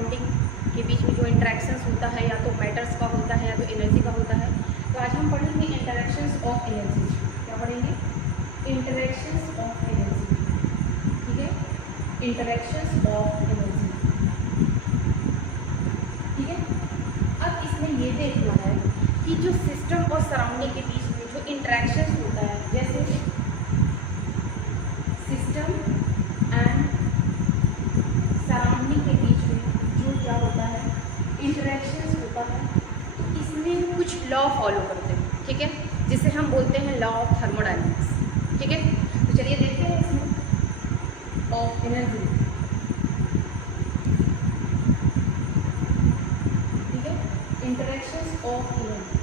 Surrounding के बीच में जो इंटरेक्शंस होता है, या तो मैटर्स का होता है या तो एनर्जी का होता है। तो आज हम पढ़ेंगे इंटरेक्शंस ऑफ एनर्जी। क्या पढ़ेंगे? Interactions of energy. ठीक है, इंटरेक्शंस ऑफ एनर्जी। ठीक है, अब इसमें ये देखना है कि जो सिस्टम और सराउंडिंग के बीच में जो इंटरेक्शंस होता है, जैसे सिस्टम एंड सराउंडिंग के बीच में जो क्या होता है, इंटरेक्शंस होता है, तो इसमें कुछ लॉ फॉलो करते हैं। ठीक है, जिसे हम बोलते हैं लॉ ऑफ थर्मोडायनेमिक्स। ठीक है, तो चलिए देखते हैं इसमें ऑफ एनर्जी। ठीक है, इंटरेक्शंस ऑफ एनर्जी।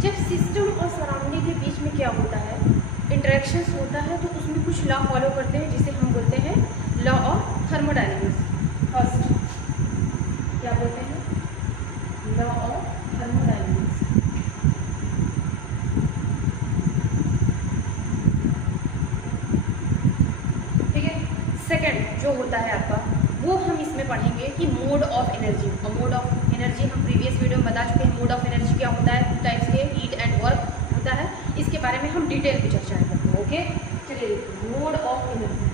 जब सिस्टम और सराउंडिंग के बीच में क्या होता है, इंटरेक्शंस होता है, तो उसमें कुछ लॉ फॉलो करते हैं जिसे हम बोलते हैं लॉ ऑफ थर्मोडायनेमिक्स। फर्स्ट क्या बोलते हैं? Law of thermodynamics. ठीक है, सेकंड जो होता है आपका, वो हम इसमें पढ़ेंगे कि मोड ऑफ एनर्जी। और मोड ऑफ एनर्जी हम प्रीवियस वीडियो में बता चुके हैं। मोड ऑफ एनर्जी क्या होता है, टू टाइप्स के, हीट एंड वर्क होता है। इसके बारे में हम डिटेल में चर्चा करते हैं। ओके, चलिए देखते हैं mode of energy.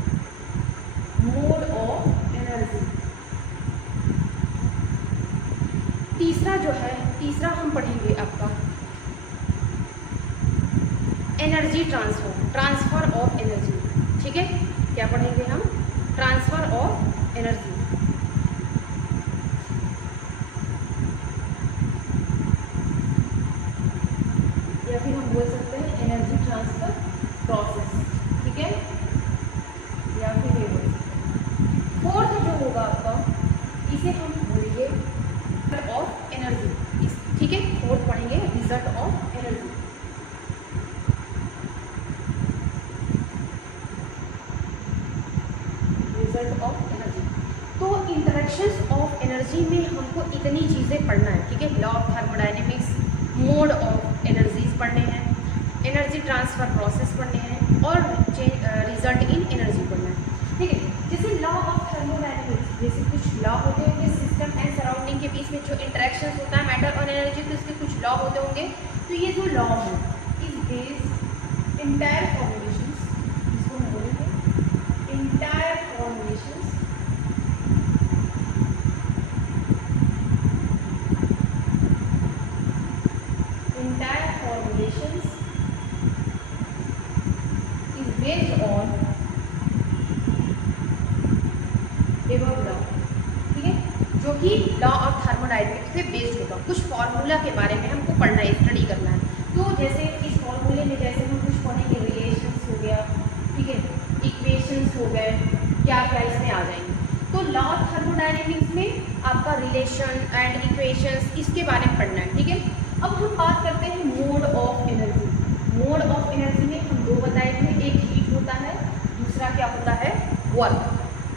Mode of energy तीसरा जो है, तीसरा हम पढ़ेंगे आपका energy transfer, transfer of energy. ठीक है, क्या पढ़ेंगे हम? Transfer of energy. या फिर हम बोल सकते हैं एनर्जी ट्रांसफर प्रोसेस। ठीक है, या फिर ये बोल सकते हैं। फोर्थ जो होगा आपका, इसे हम बोलेंगे रिजल्ट ऑफ एनर्जी। ठीक है, फोर्थ पढ़ेंगे result of energy. Result of energy. तो इंटरेक्शंस ऑफ एनर्जी में हमको इतनी चीज़ें पढ़ना है। ठीक है, law of thermodynamics, mode of energies पढ़ने हैं, एनर्जी ट्रांसफर प्रोसेस पढ़ने हैं, और रिजल्ट इन एनर्जी पढ़ना है। ठीक है, जैसे लॉ ऑफ थर्मोडायनेमिक्स, जैसे कुछ लॉ होते होंगे सिस्टम एंड सराउंडिंग के बीच में जो इंटरेक्शंस होता है मैटर और एनर्जी, तो इसके कुछ लॉ होते होंगे। तो ये जो लॉ है इज बेस्ड इंटायर फॉर्मुलेशंस, इसको हम बोलेंगे entire formulations, entire formulations is based on above law। ठीक है, जो कि लॉ ऑफ थर्मोडायनेमिक्स से बेस्ड होगा। कुछ फॉर्मूला के बारे में हमको पढ़ना है, स्टडी करना है। तो जैसे इस फॉर्मूले में जैसे हम कुछ पढ़ेंगे, रिलेशंस हो गया, ठीक है, इक्वेशंस हो गए, क्या क्या इसमें आ जाएंगे। तो लॉ ऑफ थर्मोडायनेमिक्स में आपका रिलेशन एंड इक्वेशंस, इसके बारे में पढ़ना है। ठीक है, अब हम बात करते हैं mode of energy. Mode of energy में हम दो बताए थे, एक हीट होता है, दूसरा क्या होता है, वर्क।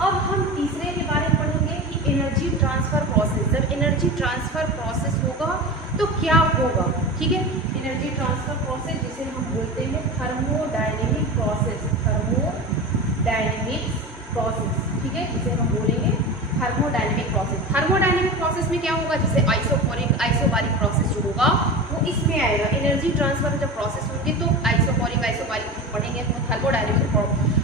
अब हम तीसरे के बारे में पढ़ेंगे कि एनर्जी ट्रांसफर प्रोसेस। जब एनर्जी ट्रांसफर प्रोसेस होगा तो क्या होगा। ठीक है, एनर्जी ट्रांसफर प्रोसेस जिसे हम बोलते हैं थर्मोडायनेमिक प्रोसेस, थर्मोडायनेमिक प्रोसेस। ठीक है, जिसे हम बोलेंगे थर्मोडायनेमिक प्रोसेस। थर्मोडायनेमिक प्रोसेस में क्या होगा, जैसे आइसोकोरिक, आइसोबारिक प्रोसेस जो होगा वो इसमें आएगा। एनर्जी ट्रांसफर जब प्रोसेस होंगे तो आइसोकोरिक, आइसोबारिक पढ़ेंगे, तो थर्मोडायनेमिक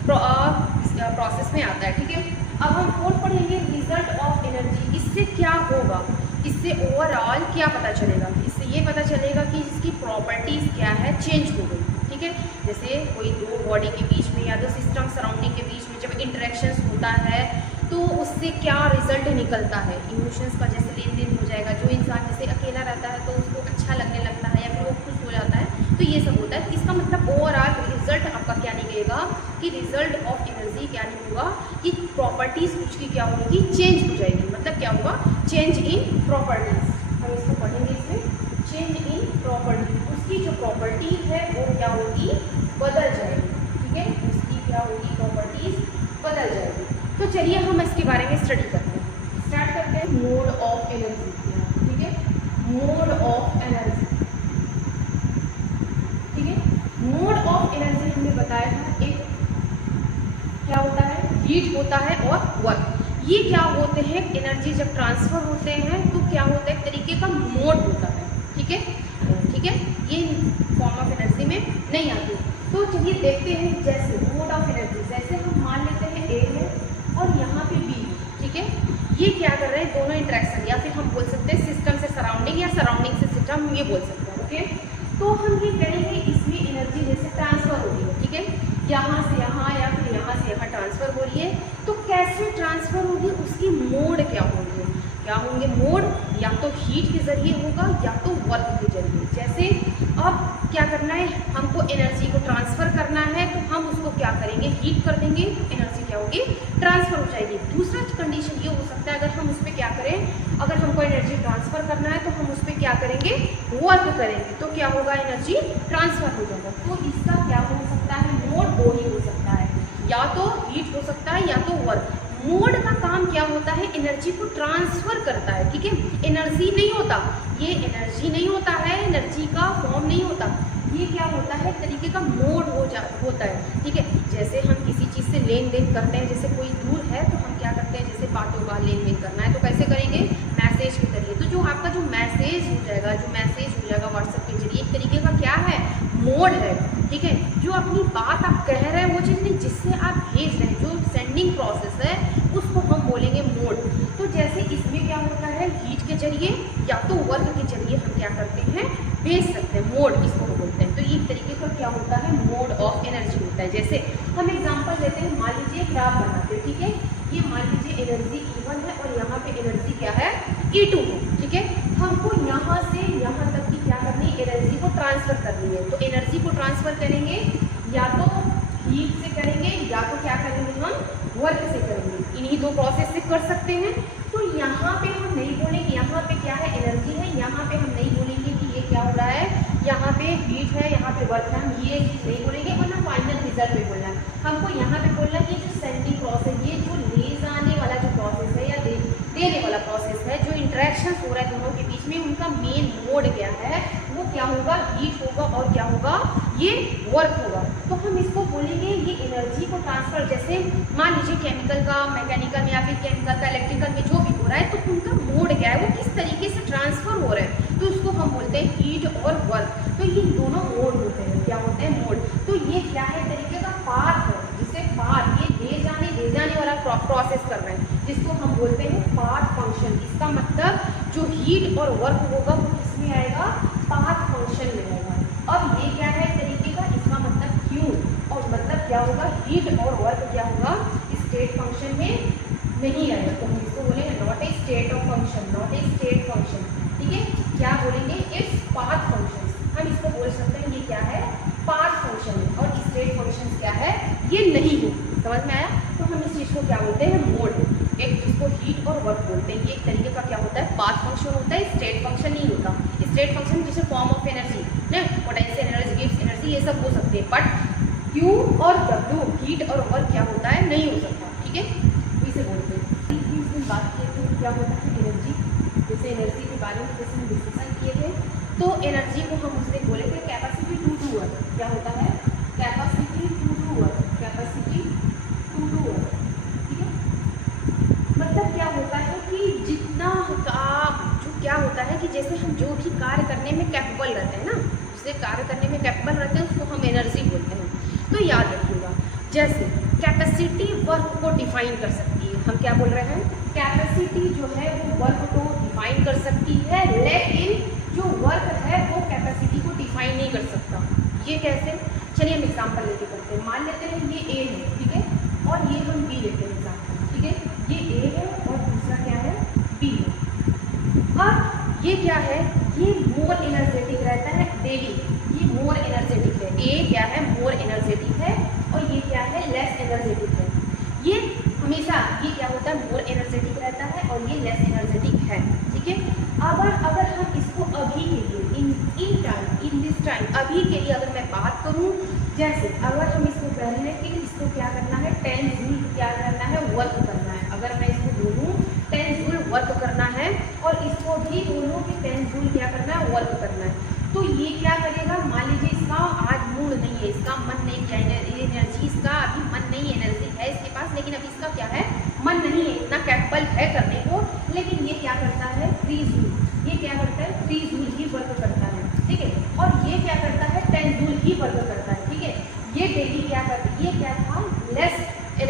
प्रोसेस में आता है। ठीक है, अब हम फोर्थ पढ़ेंगे रिजल्ट ऑफ एनर्जी। इससे क्या होगा, इससे ओवरऑल क्या पता चलेगा, इससे ये पता चलेगा कि इसकी प्रॉपर्टीज क्या है, चेंज हो गई। ठीक है, जैसे कोई दो बॉडी के बीच में या तो सिस्टम सराउंडिंग के बीच में जब इंटरेक्शंस होता है तो उससे क्या रिजल्ट निकलता है। इमोशंस का जैसे लेन देन हो जाएगा, जो इंसान जैसे अकेला रहता है तो उसको अच्छा लगने लगता है या फिर वो खुश हो जाता है, तो ये सब होता है। तो इसका मतलब ओवरऑल रिजल्ट आपका क्या निकलेगा कि रिजल्ट ऑफ एनर्जी क्या निकलेगा कि प्रॉपर्टीज उसकी क्या होगी, चेंज हो जाएगी। मतलब क्या होगा, चेंज इन प्रॉपर्टीज। हम इसको पढ़ेंगे, इसमें चेंज इन प्रॉपर्टी, उसकी जो प्रॉपर्टी है वो क्या होगी, बदल जाएगी। ठीक है, उसकी क्या होगी, प्रॉपर्टीज बदल जाएगी। तो चलिए हम इसके बारे में स्टडी करते हैं। स्टार्ट करते हैं मोड ऑफ एनर्जी। ठीक है, मोड ऑफ एनर्जी। ठीक है, मोड ऑफ एनर्जी हमने बताया था हीट होता है और वर्क। ये क्या होते हैं, एनर्जी जब ट्रांसफर होते हैं तो क्या होता है, एक तरीके का मोड होता है। ठीक है, ठीक है, ये फॉर्म ऑफ एनर्जी में नहीं आती। तो चलिए देखते हैं, जैसे मोड ऑफ एनर्जी, जैसे हम मान लेते हैं ए है और यहाँ पे बी है। ठीक है, ये क्या कर रहे हैं, दोनों इंटरेक्शन, या फिर हम बोल सकते हैं सिस्टम से सराउंडिंग या सराउंडिंग से सिस्टम, ये बोल सकते हैं। ओके, तो हम ये करेंगे, इसमें एनर्जी जैसे ट्रांसफर हो रही है। ठीक है, यहाँ से यहाँ या फिर यहाँ से यहाँ ट्रांसफर हो रही है, तो कैसे ट्रांसफर होगी, उसकी मोड क्या होंगे, क्या होंगे मोड, या तो हीट के जरिए होगा या तो वर्क के जरिए। जैसे अब क्या करना है, हमको एनर्जी को ट्रांसफर करना है, तो हम उसको क्या करेंगे, हीट कर देंगे, एनर्जी क्या होगी, ट्रांसफर हो जाएगी। दूसरा कंडीशन ये हो सकता है, अगर हम उस पर क्या करें, अगर हमको एनर्जी ट्रांसफर करना है तो हम उस पर क्या करेंगे, वर्क करेंगे, तो क्या होगा, एनर्जी ट्रांसफर हो जाएगा। तो इसका क्या हो सकता है, मोड दो ही हो सकता है, या तो हीट हो सकता है या तो वर्क। मोड का काम क्या होता है, एनर्जी को ट्रांसफर करता है। ठीक है, एनर्जी नहीं होता, ये एनर्जी नहीं होता है, एनर्जी का फॉर्म नहीं होता, ये क्या होता है, तरीके का मोड होता है। ठीक है, जैसे हम किसी चीज़ से लेन देन करते हैं, जैसे कोई दूर है तो हम क्या करते हैं, जैसे बातों का लेन देन करना है तो कैसे करेंगे, मैसेज के जरिए। तो जो आपका जो मैसेज हो जाएगा, व्हाट्सएप के जरिए, एक तरीके का क्या है, मोड है। ठीक है, जो अपनी बात आप कह रहे हैं वो चीज़ नहीं, जिससे आप भेज रहे हैं, जो सेंडिंग प्रोसेस है उसको हम बोलेंगे मोड। तो जैसे इसमें क्या होता है, हीट के जरिए या तो वर्क के जरिए हम क्या करते हैं, भेज सकते हैं, मोड इसको बोलते हैं। तो ये तरीके का क्या होता है, मोड ऑफ एनर्जी होता है। जैसे हम एग्जांपल लेते हैं, मान लीजिए ग्राफ बनाते हैं। ठीक है, ये मान लीजिए एनर्जी E1 है और यहाँ पे एनर्जी क्या है, E2 है। ठीक है, हमको यहाँ से यहाँ तक की क्या करनी है, एनर्जी को ट्रांसफर करनी है। तो एनर्जी को ट्रांसफर करेंगे या तो हीट से करेंगे या तो क्या करेंगे, हम वर्क से करेंगे। इन्हीं दो प्रोसेस से कर सकते हैं। तो यहाँ पे हम नहीं बोलेंगे यहाँ पे क्या है, एनर्जी है, यहाँ पे हम नहीं बोलेंगे कि ये क्या हो रहा है, यहाँ पे हीट है, यहाँ पे वर्क है, हम ये चीज़ नहीं बोलेंगे। और ना फाइनल रिजल्ट में बोलना है, हमको यहाँ पे बोलना है कि जो सेंडिंग प्रोसेस, ये जो ले जाने वाला जो प्रोसेस है या देने वाला प्रोसेस है, जो इंटरेक्शन हो रहा है दोनों के बीच में, उनका मेन मोड क्या है, वो क्या होगा, हीट होगा और क्या होगा, ये वर्क होगा। तो हम इसको बोलेंगे ये एनर्जी को ट्रांसफर, जैसे मान लीजिए केमिकल का मैकेनिकल में या फिर केमिकल का इलेक्ट्रिकल में जो भी हो रहा है, तो उनका मोड क्या है, वो किस तरीके से ट्रांसफर हो रहा है, तो उसको हम बोलते हैं हीट और वर्क। तो ये दोनों मोड होते हैं, क्या होते हैं, मोड। तो ये क्या है, तरीके का पाथ है, जिसे पाथ, ये ले जाने वाला प्रोसेस कर रहे हैं, जिसको हम बोलते हैं पाथ फंक्शन। इसका मतलब जो हीट और वर्क होगा वो किसमें आएगा, पाथ फंक्शन में आएगा। अब ये क्या है तरीके का, इसका मतलब क्यू, और मतलब क्या होगा, हीट और वर्क क्या होगा, स्टेट फंक्शन में नहीं आएगा। तो हम इसको बोलेंगे not a state of function, not a state function. ठीक है, क्या बोलेंगे, इट्स पाथ फंक्शन। हम इसको बोल सकते हैं ये क्या है, पाथ फंक्शन है, और स्टेट फंक्शन क्या है, ये नहीं है। समझ में आया? तो हम इस चीज़ को क्या बोलते हैं, मोड। एक जिसको हीट और वर्क बोलते हैं, ये एक तरीके का क्या होता है, पाथ फंक्शन होता है, स्टेट फंक्शन नहीं होता। स्टेट फंक्शन जैसे फॉर्म ऑफ एनर्जी ना, पोटेंशियल एनर्जी, गिव्स एनर्जी, ये सब हो सकते हैं, बट क्यू और डब्ल्यू, हीट और वर्क क्या होता है, नहीं हो सकता। ठीक है, इसे बोलते हैं। इसमें बात किए थे क्या होता है, एनर्जी। जैसे एनर्जी के बारे में जैसे हम डिस्कशन किए थे, तो एनर्जी को हम उससे बोले थे कैपेसिटी टू डू वर्क। क्या होता है, capacity to do work, capacity to do work. ठीक है, मतलब क्या होता है कि जितना जो क्या होता है कि जैसे हम जो भी कार्य करने में कैपेबल रहते हैं ना, जिसे कार्य करने में कैपेबल रहते हैं उसको हम एनर्जी बोलते हैं। तो याद रखिएगा, जैसे कैपेसिटी वर्क को डिफाइन कर सकती है। हम क्या बोल रहे हैं, कैपेसिटी जो है वो वर्क को डिफाइन कर सकती है, लेकिन जो वर्क है वो कैपेसिटी को डिफाइन नहीं कर सकता। ये कैसे, चलिए हम एग्जांपल लेके करते हैं। मान लेते हैं ये ए है, ठीक है, और ये हम बी लेते हैं एग्जांपल। ठीक है, ये ए है और दूसरा क्या है, बी है। अब ये क्या है, ये मोर एनर्जेटिक रहता है डेली, ये मोर एनर्जेटिक है। ए क्या है, मोर एनर्जेटिक है, और ये क्या है, लेस एनर्जेटिक है। ये हमेशा ये क्या होता है, मोर एनर्जेटिक रहता है और ये लेस एनर्जेटिक है। ठीक है, अगर हम इसको अभी के लिए इन दिस टाइम, अभी के लिए अगर मैं बात करूं, जैसे अगर हम इसको कह रहे हैं कि इसको क्या करना है, 10 जूल क्या करना है, वर्क करना है। अगर मैं इसको बोलूँ 10 जूल वर्क करना है और इसको भी बोलूँ कि 10 जूल क्या करना है, वर्क करना है, तो ये क्या करेगा, मान लीजिए इसका आज मूड नहीं है, इसका मन नहीं किया, एनर्जी इसका अभी मन नहीं है, एनर्जी है इसके पास लेकिन अभी इसका क्या है, मन नहीं है, इतना कैपेबल है करने को, लेकिन ये क्या करता है, फ्री जूल, ये क्या करता है, फ्री जूल ही वर्क करता है, ठीक है। और ये क्या करता है, 10 जूल ही वर्क करता है, ठीक है। ये डेली क्या करती, ये क्या था, लेस,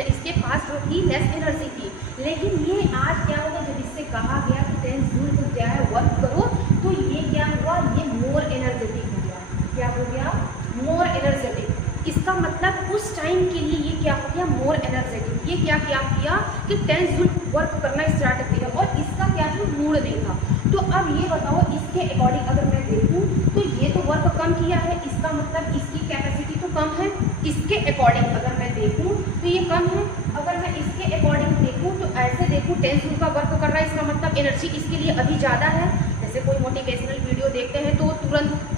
इसके पास जो थी लेस एनर्जी थी, लेकिन ये आज क्या होगा, जब इससे कहा गया कि 10 जूल को क्या है वर्क करो, तो ये क्या हुआ, ये मोर एनर्जेटिक हो गया, क्या हो गया, मोर एनर्जेटिक। इसका मतलब उस टाइम के लिए ये क्या हो गया, मोर एनर्जेटिक। ये क्या किया कि 10 जूल वर्क करना स्टार्ट कर दिया, और इसका क्या था, मूड नहीं था। तो अब ये बताओ, इसके अकॉर्डिंग अगर मैं देखूं तो ये तो वर्क कम किया है, इसका मतलब इसकी कैपेसिटी तो कम है। इसके अकॉर्डिंग अगर मैं देखूं तो ये कम है, अगर मैं इसके अकॉर्डिंग देखूं तो ऐसे देखूं 10 जूल का वर्क कर रहा है, इसका मतलब एनर्जी इसके लिए अभी ज़्यादा है। जैसे कोई मोटिवेशनल वीडियो देखते हैं तो तुरंत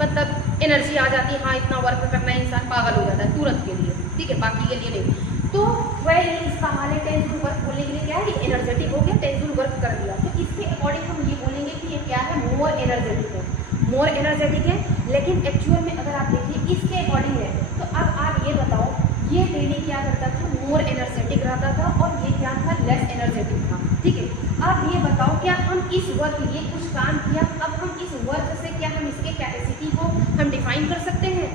मतलब एनर्जी आ जाती है, हाँ इतना वर्क करना है, इंसान पागल हो जाता है तुरंत के लिए, ठीक है, बाकी के लिए नहीं। तो वह इसका हाल है, 10 जूल वर्क बोलने के लिए क्या है, एनर्जेटिक हो गया, 10 जूल वर्क कर दिया। तो इसके अकॉर्डिंग हम ये बोलेंगे कि ये क्या है, मोर एनर्जेटिक है, मोर एनर्जेटिक है। लेकिन एक्चुअल में अगर आप देखिए इसके अकॉर्डिंग है, तो अब आप ये बताओ, ये डेली क्या करता था, मोर एनर्जेटिक रहता था, और ये क्या था, लेस एनर्जेटिक था, ठीक है। अब ये बताओ, क्या हम इस वर्क के लिए कुछ काम किया, अब हम इस वर्क से क्या हम इसके कैपेसिटी को हम डिफाइन कर सकते हैं,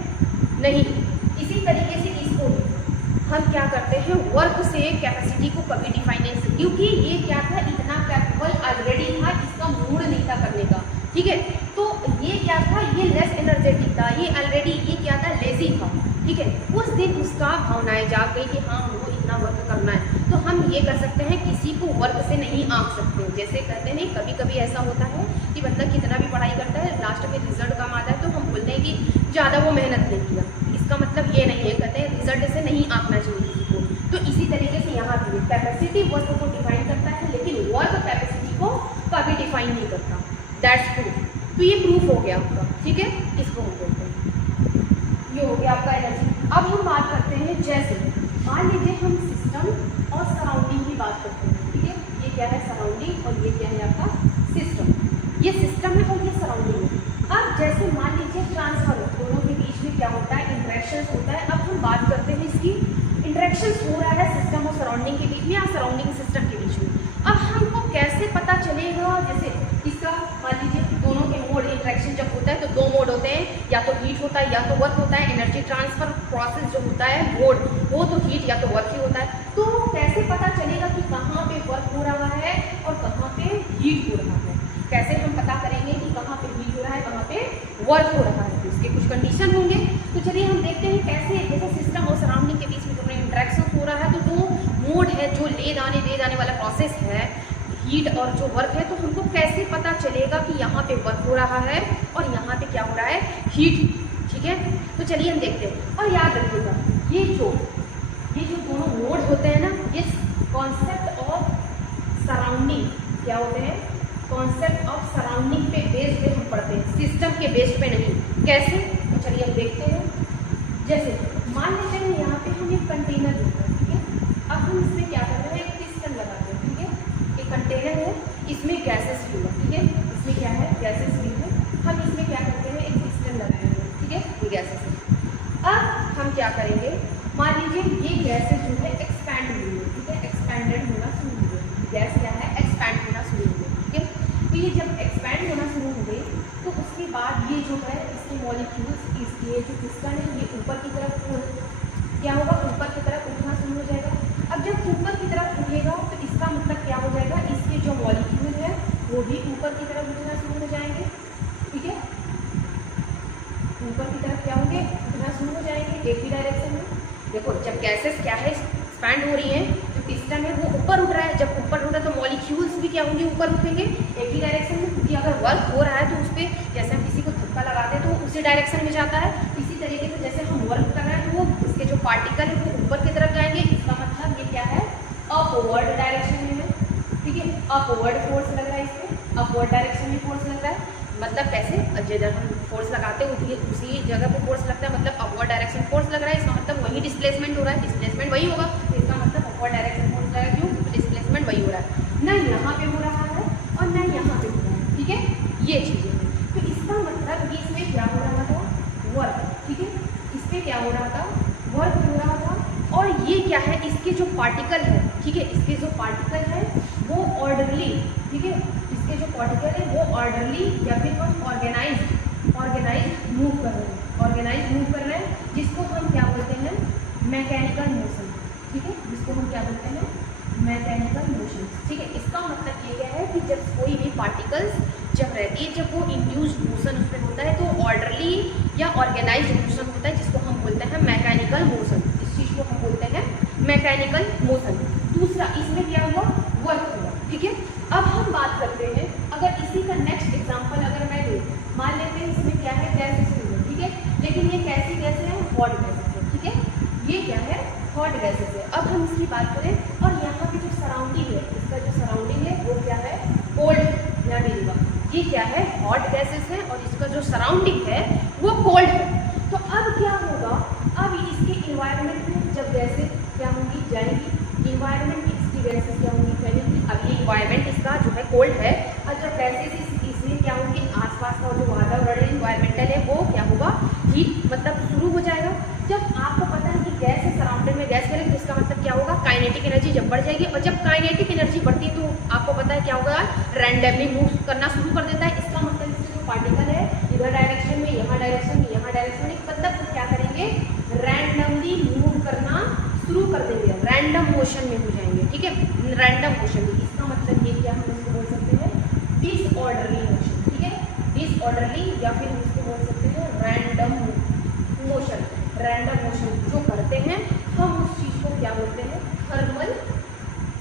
नहीं। इसी तरीके से इसको हम क्या करते हैं, वर्क से कैपेसिटी को कभी डिफाइन नहीं सकते, क्योंकि ये क्या था, इतना कैपेबल ऑलरेडी था, इसका मूड नहीं था करने का, ठीक है। तो ये क्या था, ये लेस एनर्जेटिक था, ये ऑलरेडी ये क्या था, लेजी था, ठीक है। उस दिन उसका भावनाएं जाग गई कि हाँ हमको इतना वर्क करना है। तो हम ये कर सकते हैं, किसी को वर्क से नहीं आंक सकते। जैसे कहते हैं कभी कभी ऐसा होता है कि बंदा कितना भी पढ़ाई करता है, लास्ट में रिजल्ट कम आता है, तो हम बोलते हैं कि ज़्यादा वो मेहनत नहीं किया। इसका मतलब ये नहीं है, कहते हैं रिजल्ट से नहीं आंकना चाहिए किसी को। तो इसी तरीके से यहाँ भी कैपेसिटी वर्क को डिफाइन करता है, लेकिन वर्क कैपेसिटी को कभी डिफाइन नहीं करता। That's proof. तो ये प्रूफ हो गया आपका, ठीक है। इसको हम बोलते हैं, ये हो गया आपका एनर्जी। अब हम बात करते हैं, जैसे मान लीजिए हम सिस्टम और सराउंडिंग की बात करते हैं, ठीक है। ये क्या है, सराउंडिंग, और ये क्या है आपका सिस्टम। ये सिस्टम है और ये सराउंडिंग है। अब जैसे मान लीजिए ट्रांसफर, दोनों के बीच में क्या होता है, इंटरेक्शन होता है। अब हम बात करते हैं इसकी, इंटरेक्शन हो रहा है सिस्टम और सराउंडिंग के बीच में, या सराउंडिंग सिस्टम के बीच में। अब हमको कैसे पता चलेगा, जैसे इसका मान लीजिए दोनों के मोड, इंटरेक्शन जब होता है तो 2 मोड होते हैं, या तो हीट होता है या तो वर्क होता है। एनर्जी ट्रांसफर प्रोसेस जो होता है मोड, वो तो हीट या तो वर्क ही होता है। तो कैसे पता चलेगा कि कहाँ पे वर्क हो रहा है और कहाँ पे हीट हो रहा है, कैसे हम पता करेंगे कि कहाँ पे हीट हो रहा है, कहाँ पे वर्क हो रहा है। तो इसके कुछ कंडीशन होंगे। तो चलिए हम देखते हैं कैसे, जैसे सिस्टम और सराउंडिंग के बीच में दोनों इंटरेक्शन हो रहा है, तो जो मोड है, जो ले जाने वाला प्रोसेस है, हीट और जो वर्क है, तो हमको कैसे पता चलेगा कि यहाँ पे वर्क हो रहा है और यहाँ पे क्या हो रहा है, हीट, ठीक है। तो चलिए हम देखते हैं। और याद रखिएगा, ये जो दोनों मोड होते हैं ना, ये कॉन्सेप्ट ऑफ सराउंडिंग क्या होते हैं, कॉन्सेप्ट ऑफ सराउंडिंग पे बेस्ड पे हम पढ़ते हैं, सिस्टम के बेस्ड पे नहीं। कैसे, तो चलिए हम देखते हैं। जैसे मान लेते हैं यहाँ पे हम एक कंटेनर लेते हैं, ठीक है। अब हम इसमें क्या कर रहे हैं, एक पिस्टन लगाते हैं, ठीक है। एक कंटेनर है, इसमें गैसेस फिल है, ठीक है। इसमें क्या है, गैसेस फिल है। हम इसमें क्या करते हैं, एक पिस्टन लगाएंगे, ठीक है, ये गैसेस है। अब हम क्या करेंगे, मान लीजिए ये गैसेस जो है एक्सपैंड हुई है, ठीक है, एक्सपैंडेड होना शुरू हो गई। गैस क्या है, एक्सपैंड होना शुरू हो गई, ठीक है। तो ये जब एक्सपैंड होना शुरू हो गई, तो उसके बाद ये जो है इसके मॉलिक्यूल्स, इसके जो पिस्टन है, ये ऊपर की तरफ क्या होगा, ऊपर की तरफ उठना शुरू हो जाएगा। अब जब ऊपर की तरफ उठेगा तो इसका मतलब क्या हो जाएगा, इसके जो मॉलिक्यूल है वो भी ऊपर की तरफ उठना शुरू हो जाएंगे, ठीक है। ऊपर की तरफ क्या होंगे, उठना शुरू हो जाएंगे एक ही डायरेक्शन में। देखो जब गैसेस क्या है, एक्सपैंड हो रही है, तो पिस्टन है वो ऊपर उठ रहा है। जब ऊपर उठ रहा है तो मॉलिक्यूल्स भी क्या होंगे, ऊपर उठेंगे एक ही डायरेक्शन में, क्योंकि अगर वर्क हो रहा है तो उस पर जैसे हम किसी को धक्का लगाते हैं तो उसी डायरेक्शन में जाता है। इसी तरीके से जैसे हम वर्क कर रहे हैं तो वो इसके जो पार्टिकल है वो ऊपर की तरफ जाएंगे। इसका मतलब ये क्या है, अपवर्ड डायरेक्शन में है, ठीक है। अपवर्ड फोर्स लग रहा है, इसमें अपवर्ड डायरेक्शन में फोर्स लग रहा है। मतलब कैसे, जब हम फोर्स लगाते हैं उसी जगह पर फोर्स लगता है, मतलब अपवर्ड डायरेक्शन फोर्स लग रहा है। इसका मतलब वही डिस्प्लेसमेंट हो रहा है, डिस्प्लेसमेंट वही होगा, तो इसका मतलब अपवर्ड डायरेक्शन फोर्स लग रहा है। क्यों, डिस्प्लेसमेंट वही हो रहा है, ना यहाँ पे हो रहा है और ना यहाँ पे हो रहा है, ठीक है। ये चीज़ें हैं, तो इसका मतलब कि इसमें क्या हो रहा था, वर्क, ठीक है। क्या हो रहा था, वर्क हो रहा था। और ये क्या है, इसके जो पार्टिकल है, ठीक है, इसके जो पार्टिकल है वो ऑर्डरली, ठीक है, इसके जो पार्टिकल है वो ऑर्डरली या फिर हम ऑर्गेनाइज मूव कर रहे हैं, ऑर्गेनाइज मूव कर रहे हैं, जिसको हम क्या बोलते हैं, मैकेनिकल मोशन, ठीक है, जिसको हम क्या बोलते हैं, मैकेनिकल मोशन, ठीक है। इसका मतलब ये क्या है कि जब कोई भी पार्टिकल्स जब रहती है, जब वो इंड्यूस्ड मोशन उसमें होता है तो ऑर्डरली या ऑर्गेनाइज्ड मोशन होता है, जिसको हम बोलते हैं मैकेनिकल मोशन। इस चीज़ को हम बोलते हैं मैकेनिकल मोशन। दूसरा, इसमें क्या हुआ, वर्क हुआ, ठीक है। अब हम बात करते हैं, अगर इसी का नेक्स्ट एग्जाम्पल अगर मैं लूँ, मान लेते हैं इसमें क्या है, गैसेस, ठीक है, लेकिन ये कैसी गैसें हैं, हॉट गैसेस है, ठीक है, ये क्या है, हॉट गैसेस है। अब हम इसकी बात करें, और यहाँ की जो सराउंडिंग है, इसका जो सराउंडिंग है वो क्या है, कोल्ड या मिलेगा, ये क्या है, हॉट गैसेस है, और इसका जो सराउंडिंग है वो कोल्ड है। तो अब क्या होगा, अब इसके इन्वायरमेंट में जब गैसेस क्या होंगी, जाएंगी, इन्वायरमेंट इसकी गैसेस क्या होंगी, फैलेंगी। अब ये इन्वायरमेंट इसका जो है कोल्ड है, और जब गैसेस इसमें क्या होंगी, आसपास का जो वातावरण है, इन्वायरमेंटल है, वो क्या होगा, हीट मतलब शुरू हो जाएगा। जब आपको पता है कि गैस है, सराउंडिंग में गैस करें, तो इसका मतलब क्या होगा, काइनेटिक एनर्जी जब बढ़ जाएगी, और जब काइनेटिक एनर्जी बढ़ती है तो आपको पता है क्या होगा, रैंडमली मूव करना शुरू कर देता है। इसका मतलब इसके जो पार्टिकल है, इधर डायरेक्शन में, यहाँ डायरेक्शन में, यहाँ डायरेक्शन में, मतलब तो क्या करेंगे, रैंडमली मूव करना शुरू कर देंगे, रैंडम मोशन में हो जाएंगे, ठीक है, रैंडम मोशन में। इसका मतलब ये क्या हम इसको बोल सकते हैं, डिसऑर्डरली मोशन, ठीक है, डिसऑर्डरली, या फिर हम इसको बोल सकते हैं रैंडम मोशन। रैंडम मोशन जो करते हैं हम उस चीज़ को क्या बोलते हैं, थर्मल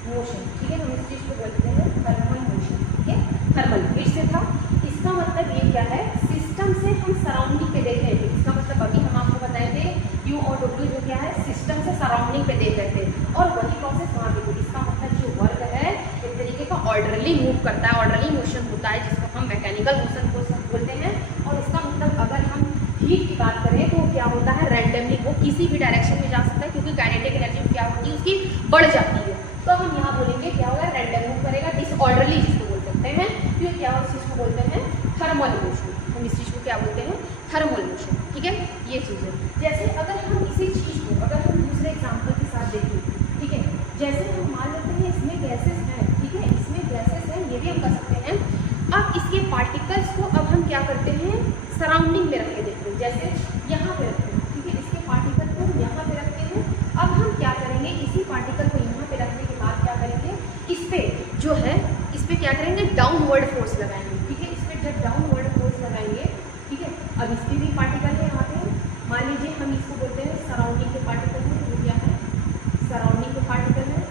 मोशन, ठीक है, हम उस चीज़ को बोलते हैं थर्मल मोशन, ठीक है, थर्मल फिर से था। इसका मतलब ये क्या है, सिस्टम से हम सराउंडिंग पे देख रहे थे, इसका मतलब अभी हम आपको बताए थे Q और W जो क्या है, सिस्टम से सराउंडिंग पे देख रहे थे, और वही प्रोसेस वहाँ पे। इसका मतलब जो वर्क है एक तरीके का ऑर्डरली मूव करता है, ऑर्डरली मोशन होता है, जिसको हम मैकेनिकल मोशन बोलते हैं। और इसका मतलब अगर हम हीट की बात करें तो क्या होता है, रैंडमली वो किसी भी डायरेक्शन में जा सकता है, क्योंकि काइनेटिक एनर्जी क्या होती है, उसकी बढ़ जाती है। तो हम यहाँ बोलेंगे क्या होगा, रैंडम मूव करेगा, डिसऑर्डरली जिसको बोल सकते हैं, फिर क्या उस चीज़ को बोलते हैं थर्मल मोशन। हम इस चीज़ को क्या बोलते हैं, थर्मल मोशन, ठीक है, ये चीज़ है। जैसे अगर हम इसी चीज़ को अगर हम दूसरे एग्जाम्पल के साथ देखें, ठीक है, जैसे हम मान लेते हैं इसमें गैसेस हैं, ठीक है, इसमें गैसेस हैं, ये भी हम कर सकते हैं। अब इसके पार्टिकल्स को अब हम क्या करते हैं, सराउंडिंग में रख के देखते हैं, जैसे यहाँ पे रखते हैं, ठीक है, इसके पार्टिकल को यहाँ पे रखते हैं। अब हम क्या करेंगे, इसी पार्टिकल को यहाँ पे रखने के बाद क्या करेंगे, इस पे जो है, इस पे क्या करेंगे, डाउनवर्ड फोर्स लगाएंगे, ठीक है, इस पे जब डाउनवर्ड फोर्स लगाएंगे, ठीक है। अब इसके भी पार्टिकल है यहाँ पे, मान लीजिए हम इसको बोलते हैं सराउंडिंग के पार्टिकल है, ये क्या है, सराउंडिंग के पार्टिकल है,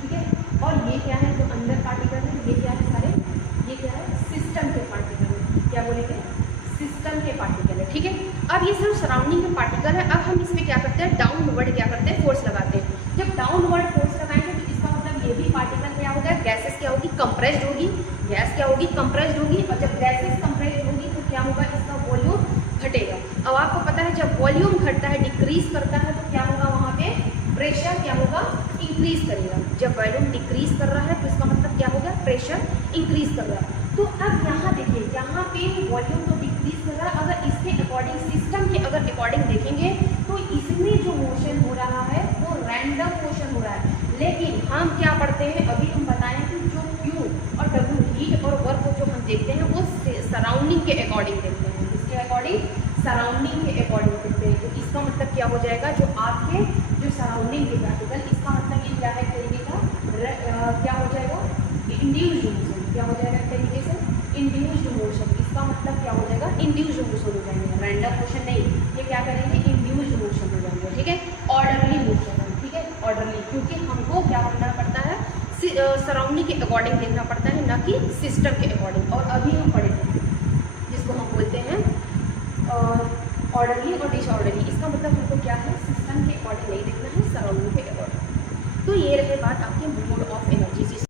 ठीक है, और ये क्या है, जो अंदर पार्टिकल है, ये क्या है, सारे ये क्या है, सिस्टम के पार्टिकल है, क्या बोलेंगे, सिस्टम के पार्टिकल है, ठीक है। अब ये सिर्फ सराउंडिंग के पार्टिकल है। अब हम इसमें क्या करते हैं, डाउनवर्ड क्या करते हैं, फोर्स लगाते हैं। जब डाउनवर्ड फोर्स लगाएंगे तो इसका मतलब ये भी पार्टिकल क्या होगा, गैसेस क्या होगी, कंप्रेस्ड होगी, गैस क्या होगी, कंप्रेस्ड होगी। और जब गैसेस कंप्रेस्ड होगी तो क्या होगा, इसका वॉल्यूम घटेगा। अब आपको पता है जब वॉल्यूम घटता है, डिक्रीज करता है, तो क्या होगा, वहाँ पे प्रेशर क्या होगा, इंक्रीज करेगा। जब वॉल्यूम डिक्रीज कर रहा है तो इसका मतलब क्या होगा, प्रेशर इंक्रीज कर रहा है। तो अब यहाँ देखिए, यहाँ पे वॉल्यूम तो डिक्रीज कर रहा है, अगर इसके अकॉर्डिंग, सिस्टम के अगर अकॉर्डिंग देखेंगे तो इसमें जो मोशन हो रहा है वो रैंडम मोशन हो रहा है। लेकिन हम क्या पढ़ते हैं, अभी हम बताएं कि जो Q और W हीट और वर्क जो हम देखते हैं वो सराउंडिंग के अकॉर्डिंग देखते हैं, इसके अकॉर्डिंग, सराउंडिंग के अकॉर्डिंग देखते हैं। तो इसका मतलब क्या हो जाएगा, जो आपके जो सराउंडिंग के पार्टिकल, इसका मतलब ये क्या है, तरीके का क्या हो जाएगा, इंड्यूस्ड मोशन, क्या हो जाएगा, तरीके से इंड्यूस्ड मोशन। इसका मतलब क्या हो जाएगा, इंड्यूस्ड मोशन हो जाएंगे, रैंडम मोशन नहीं, ये क्या करेंगे, इंड्यूस्ड मोशन हो जाएंगे, ठीक है, ऑर्डरली मोशन, ठीक है, ऑर्डरली, क्योंकि हमको क्या करना पड़ता है, सराउंडिंग के अकॉर्डिंग देखना पड़ता है, ना कि सिस्टम के अकॉर्डिंग। और अभी हम पढ़ेंगे जिसको हम बोलते हैं ऑर्डरली और डिसऑर्डरली। इसका मतलब हमको क्या है, सिस्टम के अकॉर्डिंग नहीं देखना है, सराउंडिंग के अकॉर्डिंग। तो ये रहे बात आपके मोड ऑफ एनर्जी।